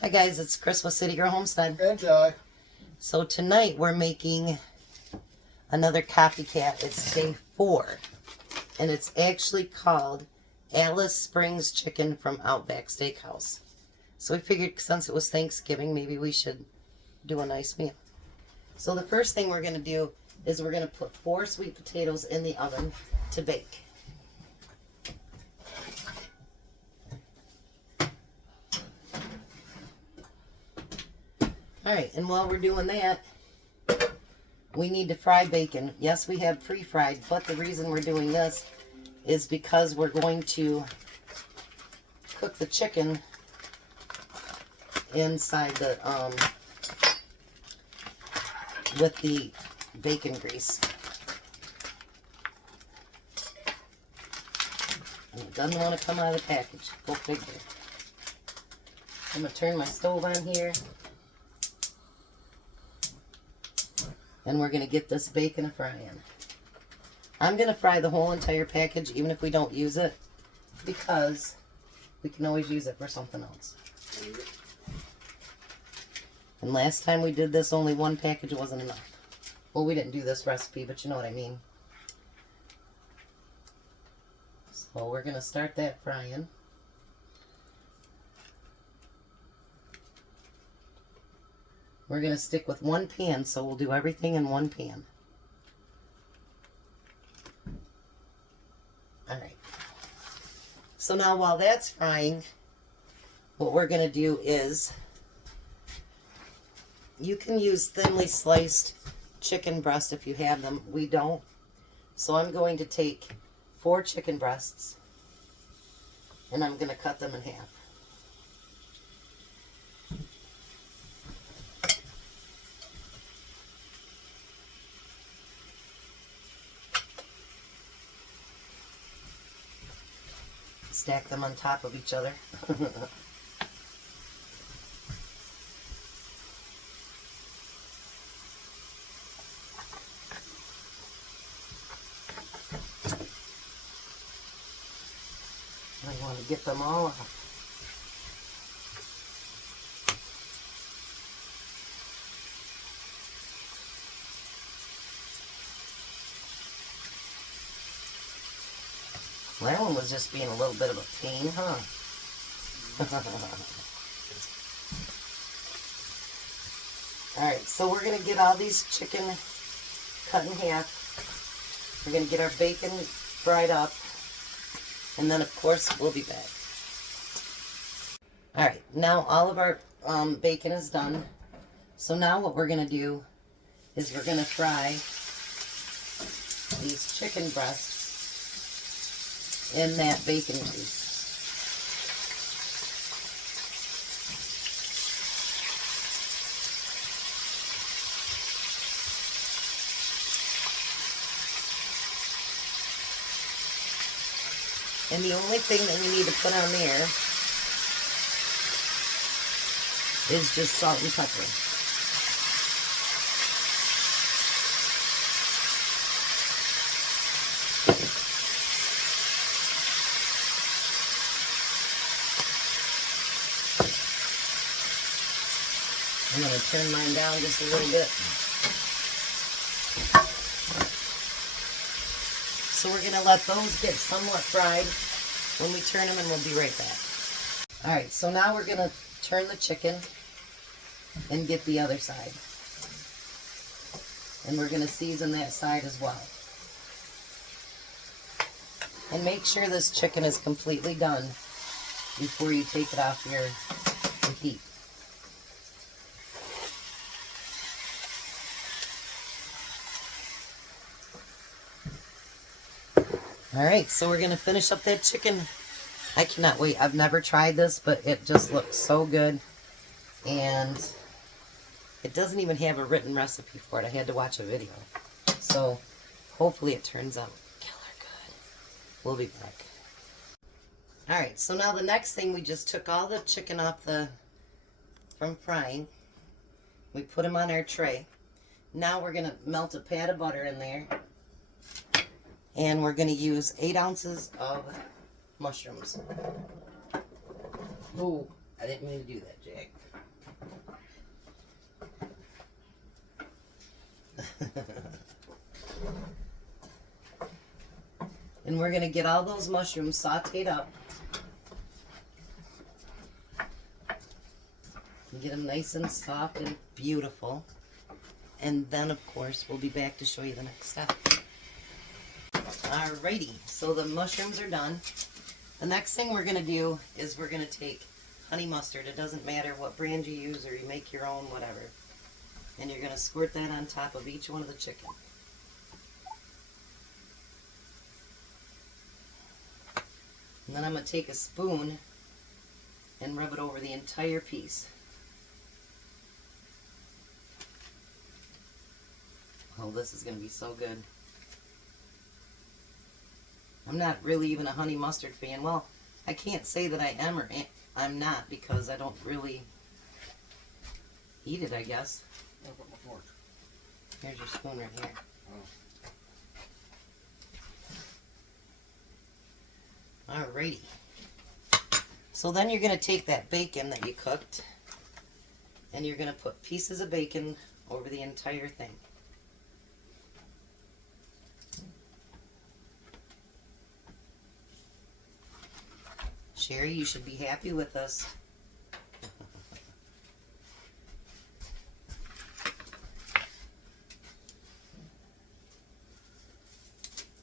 Hi guys, it's Chris with City Girl Homestead. And Jai. So tonight we're making another copycat. It's day 4. And it's actually called Alice Springs Chicken from Outback Steakhouse. So we figured since it was Thanksgiving, maybe we should do a nice meal. So the first thing we're going to do is we're going to put 4 sweet potatoes in the oven to bake. Alright, and while we're doing that, we need to fry bacon. Yes, we have pre-fried, but the reason we're doing this is because we're going to cook the chicken inside the, with the bacon grease. And it doesn't want to come out of the package. Go figure. I'm going to turn my stove on here. And we're going to get this bacon a frying. I'm going to fry the whole entire package, even if we don't use it, because we can always use it for something else. And last time we did this, only 1 package wasn't enough. Well, we didn't do this recipe, but you know what I mean. So we're going to start that frying. We're going to stick with 1 pan, so we'll do everything in 1 pan. Alright. So now while that's frying, what we're going to do is, you can use thinly sliced chicken breast if you have them. We don't. So I'm going to take 4 chicken breasts, and I'm going to cut them in half. Stack them on top of each other. I want to get them all off. Well, that one was just being a little bit of a pain, huh? Alright, so we're going to get all these chicken cut in half. We're going to get our bacon fried up. And then, of course, we'll be back. Alright, now all of our bacon is done. So now what we're going to do is we're going to fry these chicken breasts in that bacon grease. And the only thing that we need to put on there is just salt and pepper. I'm going to turn mine down just a little bit. So we're going to let those get somewhat fried when we turn them, and we'll be right back. Alright, so now we're going to turn the chicken and get the other side. And we're going to season that side as well. And make sure this chicken is completely done before you take it off your heat. Alright, so we're going to finish up that chicken. I cannot wait. I've never tried this, but it just looks so good. And it doesn't even have a written recipe for it. I had to watch a video. So hopefully it turns out killer good. We'll be back. Alright, so now the next thing, we just took all the chicken off from frying. We put them on our tray. Now we're going to melt a pat of butter in there. And we're going to use 8 ounces of mushrooms. Ooh, I didn't mean to do that, Jack. And we're going to get all those mushrooms sauteed up. And get them nice and soft and beautiful. And then, of course, we'll be back to show you the next step. Alrighty, so the mushrooms are done. The next thing we're going to do is we're going to take honey mustard. It doesn't matter what brand you use or you make your own, whatever. And you're going to squirt that on top of each one of the chicken. And then I'm going to take a spoon and rub it over the entire piece. Oh, this is going to be so good. I'm not really even a honey mustard fan. Well, I can't say that I am or I'm not because I don't really eat it, I guess. Here's your spoon right here. Alrighty. So then you're going to take that bacon that you cooked and you're going to put pieces of bacon over the entire thing. Sherry, you should be happy with us.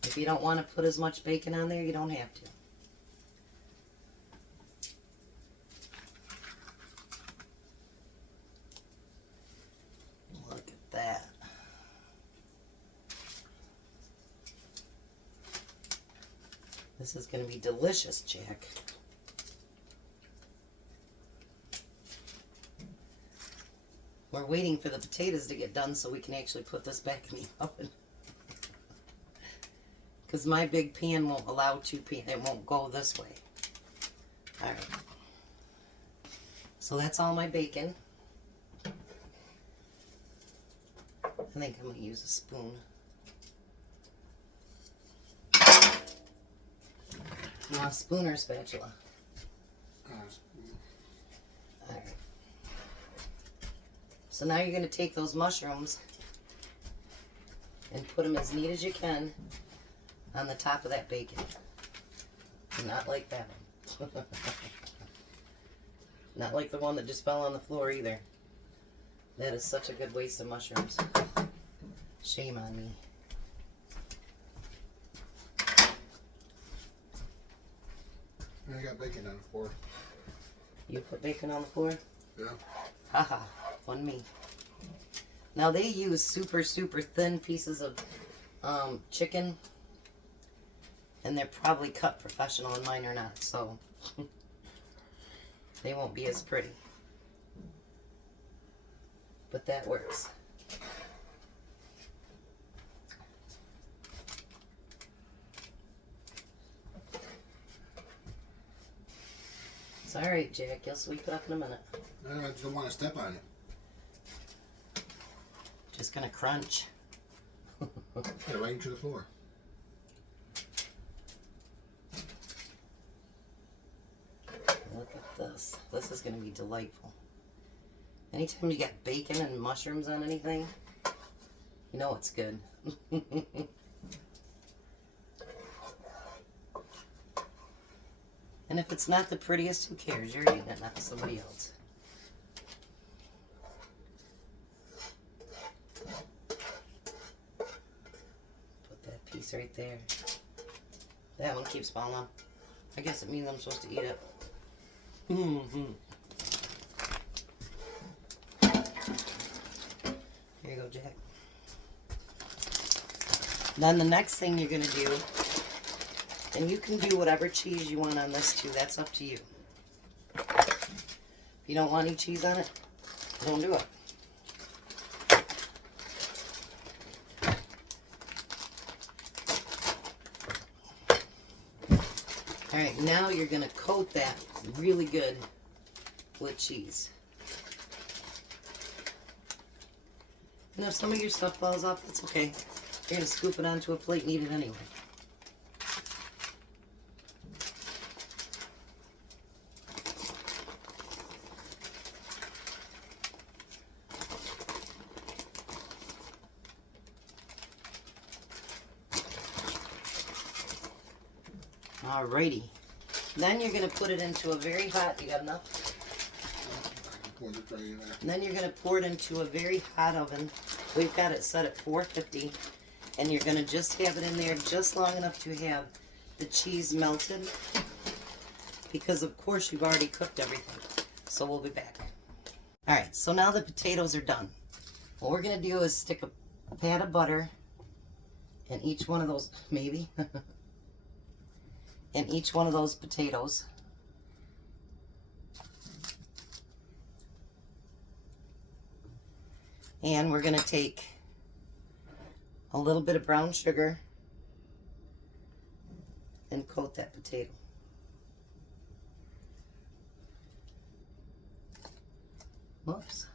If you don't want to put as much bacon on there, you don't have to. Look at that. This is going to be delicious, Jack. We're waiting for the potatoes to get done so we can actually put this back in the oven. Because my big pan won't allow two pans. It won't go this way. Alright. So that's all my bacon. I think I'm going to use a spoon. You want a spoon or a spatula? Alright. So now you're going to take those mushrooms and put them as neat as you can on the top of that bacon. Not like that one. Not like the one that just fell on the floor either. That is such a good waste of mushrooms. Shame on me. I got bacon on the floor. You put bacon on the floor? Yeah. Haha, on me. Now they use super, super thin pieces of chicken. And they're probably cut professional and mine are not, so they won't be as pretty. But that works. It's alright, Jack. You'll sweep it up in a minute. I just don't want to step on it. Just gonna crunch. Yeah, right into the floor. Look at this. This is gonna be delightful. Anytime you got bacon and mushrooms on anything, you know it's good. And if it's not the prettiest, who cares? You're eating it, not somebody else. Put that piece right there. That one keeps falling off. I guess it means I'm supposed to eat it. Here you go, Jack. Then the next thing you're going to do, and you can do whatever cheese you want on this too, that's up to you. If you don't want any cheese on it, don't do it. Alright, now you're going to coat that really good with cheese. And if some of your stuff falls off, that's okay. You're going to scoop it onto a plate and eat it anyway. Alrighty. Then you're going to put it into a very hot, you got enough? And then you're going to pour it into a very hot oven. We've got it set at 450. And you're going to just have it in there just long enough to have the cheese melted. Because of course you've already cooked everything. So we'll be back. Alright, so now the potatoes are done. What we're going to do is stick a pat of butter in each one of those, maybe, in each one of those potatoes. And we're going to take a little bit of brown sugar and coat that potato. Whoops.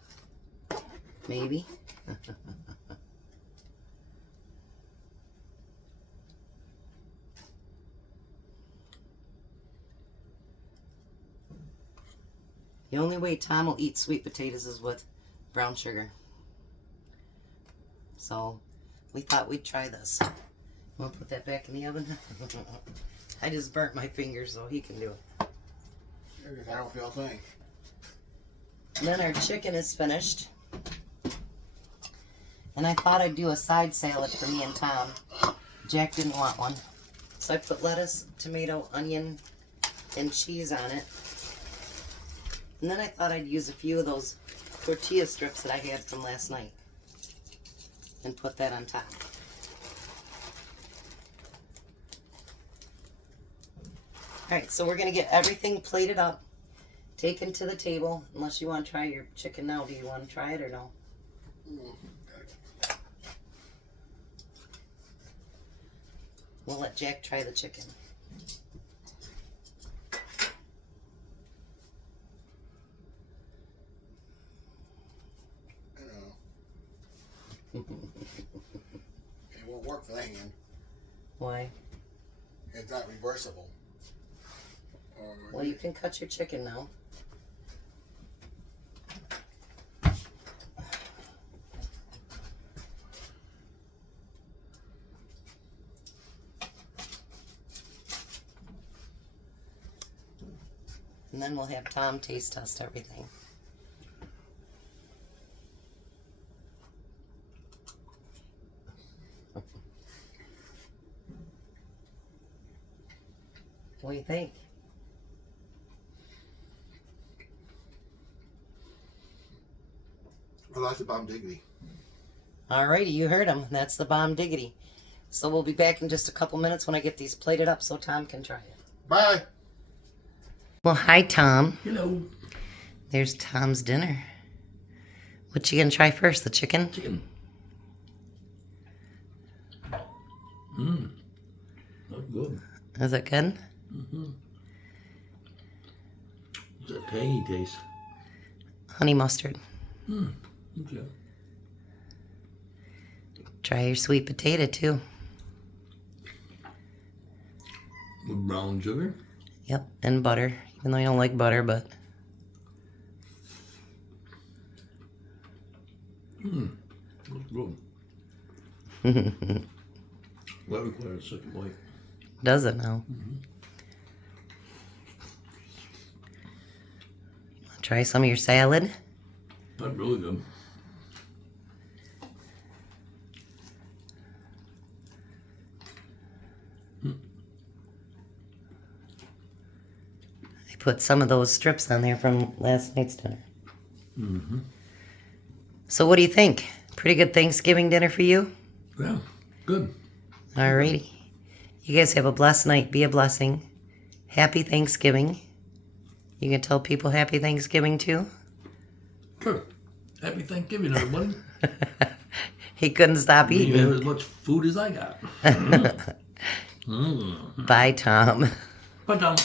Maybe. The only way Tom will eat sweet potatoes is with brown sugar. So we thought we'd try this. I'm gonna put that back in the oven. I just burnt my fingers so he can do it. I don't feel a thing. And then our chicken is finished. And I thought I'd do a side salad for me and Tom. Jack didn't want one. So I put lettuce, tomato, onion, and cheese on it. And then I thought I'd use a few of those tortilla strips that I had from last night and put that on top. Alright, so we're going to get everything plated up, taken to the table, unless you want to try your chicken now. Do you want to try it or no? We'll let Jack try the chicken. It won't work for the hand. Why? It's not reversible. Well, you can cut your chicken now. And then we'll have Tom taste test everything. What do you think? I like the bomb diggity. Alrighty, you heard him. That's the bomb diggity. So we'll be back in just a couple minutes when I get these plated up so Tom can try it. Bye. Well, hi, Tom. Hello. There's Tom's dinner. What you gonna try first? The chicken? Chicken. That's good. Is it good? It's a tangy taste. Honey mustard. Okay. Try your sweet potato, too. With brown sugar? Yep, and butter. Even though you don't like butter, but... That's good. That requires a second bite. Does it now? Try some of your salad. That's really good. I put some of those strips on there from last night's dinner. So what do you think? Pretty good Thanksgiving dinner for you? Yeah, good. Alrighty. You guys have a blessed night. Be a blessing. Happy Thanksgiving. You can tell people Happy Thanksgiving too? Sure. Happy Thanksgiving, everybody. He couldn't stop You have eating. as much food as I got. Bye, Tom. Bye, Tom.